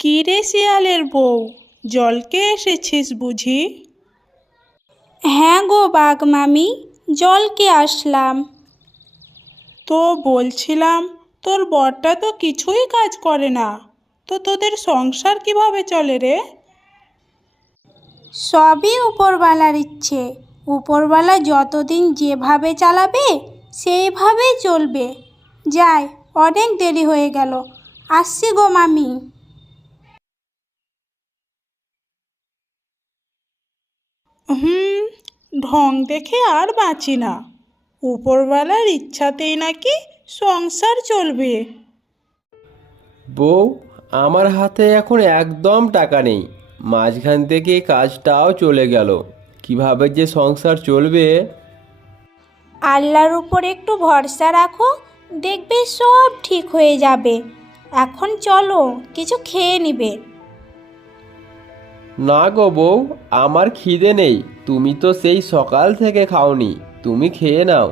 কি রে শিয়ালের বউ? জলকে এসেছিস বুঝি? হ্যাঁ গো বাঘ মামি জলকে আসলাম। তো বলছিলাম তোর বরটা তো কিছুই কাজ করে না। তো তোদের সংসার কীভাবে চলে রে? সবই উপরওয়ালার ইচ্ছে। উপরওয়ালা যতদিন যেভাবে চালাবে সেইভাবেই চলবে। যাই অনেক দেরি হয়ে গেল। আসছি গো মামি। হুম ঢং দেখে আর বাঁচি না। উপরওয়ালার ইচ্ছাতেই নাকি সংসার চলবে। বউ আমার হাতে এখন একদম টাকা নেই। মাঝখান থেকে কাজটাও চলে গেল। কীভাবে যে সংসার চলবে? আল্লাহর উপর একটু ভরসা রাখো দেখবে সব ঠিক হয়ে যাবে। এখন চলো কিছু খেয়ে নিবে। না গো বউ, আমার খিদে নেই। তুমি তো সেই সকাল থেকে খাওনি, তুমি খেয়ে নাও।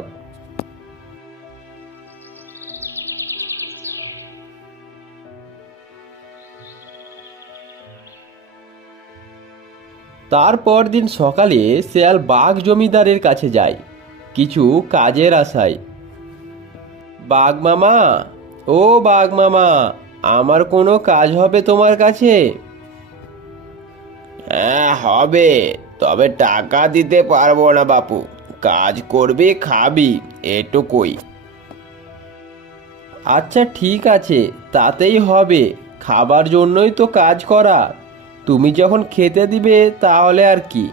তারপর দিন সকালে শেয়াল বাঘ জমিদারের কাছে যায়, কিছু কাজের আশায়। বাঘ মামা, ও বাঘ মামা, আমার কোনো কাজ হবে তোমার কাছে? হ্যাঁ হবে। তবে টাকা দিতে পারব না বাপু। কাজ করবি খাবি এটুকুই। আচ্ছা ঠিক আছে। তাতেই হবে। খাবার জন্যই তো কাজ করা। তুমি যখন খেতে দিবে তাহলে আর কি?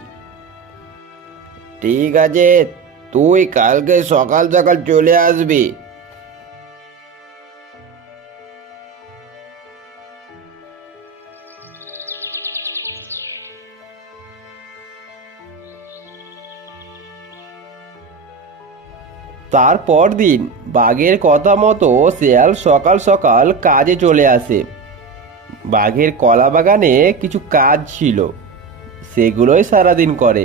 ঠিক আছে। তুই কালকে সকাল সকাল চলে আসবি। তারপর দিন বাঘের কথা মতো শেয়াল সকাল সকাল কাজে চলে আসে। বাঘের কলা বাগানে কিছু কাজ ছিল, সেগুলোই সারাদিন করে।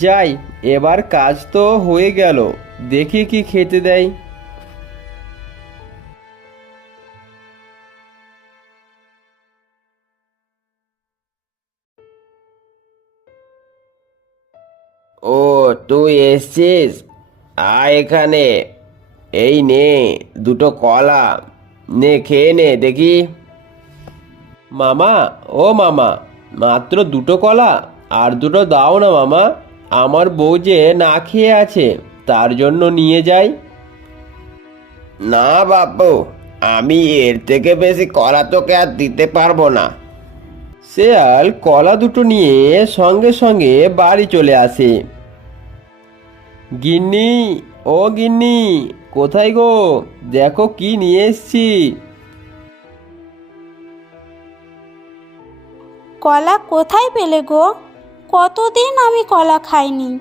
যাই, এবার কাজ তো হয়ে গেল, দেখি কি খেতে দেয়। তুই এসছিস? আয় এখানে। এই নে দুটো কলা। নে খেয়ে নে দেখি। মামা ও মামা মাত্র দুটো কলা। আর দুটো দাও না মামা। আমার বউ যে না খেয়ে আছে তার জন্য নিয়ে যাই। না বাপু আমি এর থেকে বেশি কলা তোকে আর দিতে পারব না। শেয়াল কলা দুটো নিয়ে সঙ্গে সঙ্গে বাড়ি চলে আসে। গিন্নি ও গিন্নি কোথায় গো? দেখো কি নিয়ে এসছি। কলা কোথায় পেলে গো? কতদিন আমি কলা খাইনি।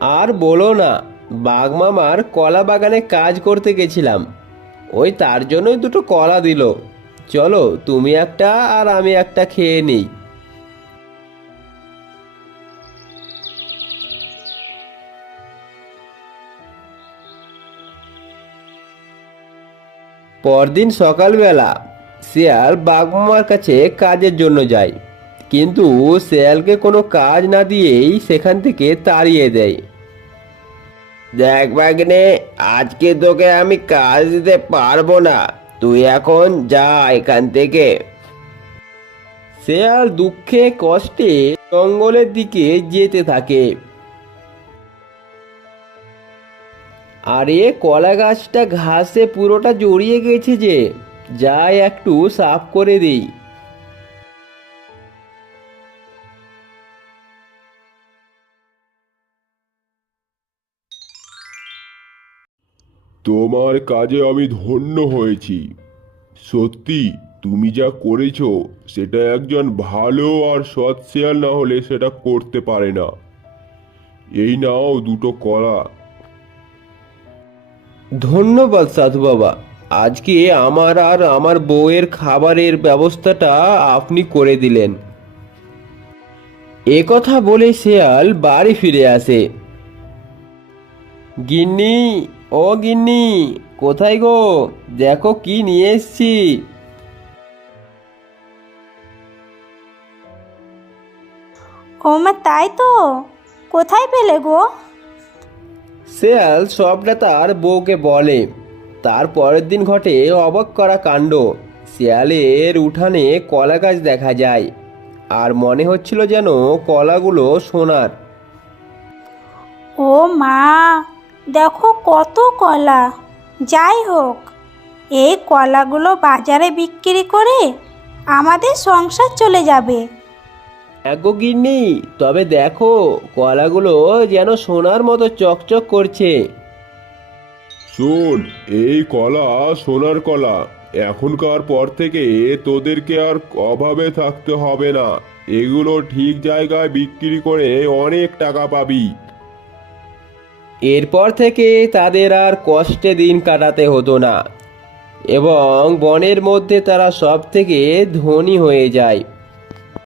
আর বলো না বাঘ মামার কলা বাগানে কাজ করতে গেছিলাম। ওই তার জন্যই দুটো কলা দিল। চলো তুমি একটা আর আমি একটা খেয়ে নিই। পরদিন সকালবেলা শিয়াল বাঘমামার কাছে কাজের জন্য যায়। কিন্তু শিয়ালকে কোনো কাজ না দিয়েই সেখান থেকে তাড়িয়ে দেয়। দেখ বাগনে আজকে তোকে আমি কাজ দিতে পারব না। তুই এখন যা এখান থেকে। শেয়াল দুঃখে কষ্টে জঙ্গলের দিকে যেতে থাকে। আরে কলা গাছটা ঘাসে পুরোটা জড়িয়ে গেছে যে, যাই একটু সাফ করে দিই। তোমার কাজে আমি ধন্য হয়েছি। সত্যি, তুমি যা করেছ, সেটা একজন ভালো আর সৎ শেয়াল না হলে সেটা করতে পারে না। এই নাও দুটো কলা। ধন্যবাদ সাধু বাবা। আজকে আমার আর আমার বউয়ের খাবারের ব্যবস্থাটা আপনি করে দিলেন। এ কথা বলে শেয়াল বাড়ি ফিরে আসে। গিন্নি, ও গিন্নি, কোথায় গো? দেখো কি নিয়ে এসছি। ও মা, তাই তো। কোথায় পেলে গো? শেয়াল সবটা তার বউকে বলে। তার পরের দিন ঘটে অবাক করা কাণ্ড। শেয়ালের উঠানে কলা গাছ দেখা যায়। আর মনে হচ্ছিল যেন কলাগুলো সোনার। ও মা, দেখো কত কলা। যাই হোক, এই কলাগুলো বাজারে বিক্রি করে আমাদের সংসার চলে যাবে। এগো গিন্নি তবে দেখো কলাগুলো যেন সোনার মতো চকচক করছে। শোন এই কলা সোনার কলা। এখনকার পর থেকে তোদেরকে আর অভাবে থাকতে হবে না। এগুলো ঠিক জায়গায় বিক্রি করে অনেক টাকা পাবি। এরপর থেকে তাদের আর কষ্টে দিন কাটাতে হতো না। এবং বনের মধ্যে তারা সব থেকে ধনী হয়ে যায়।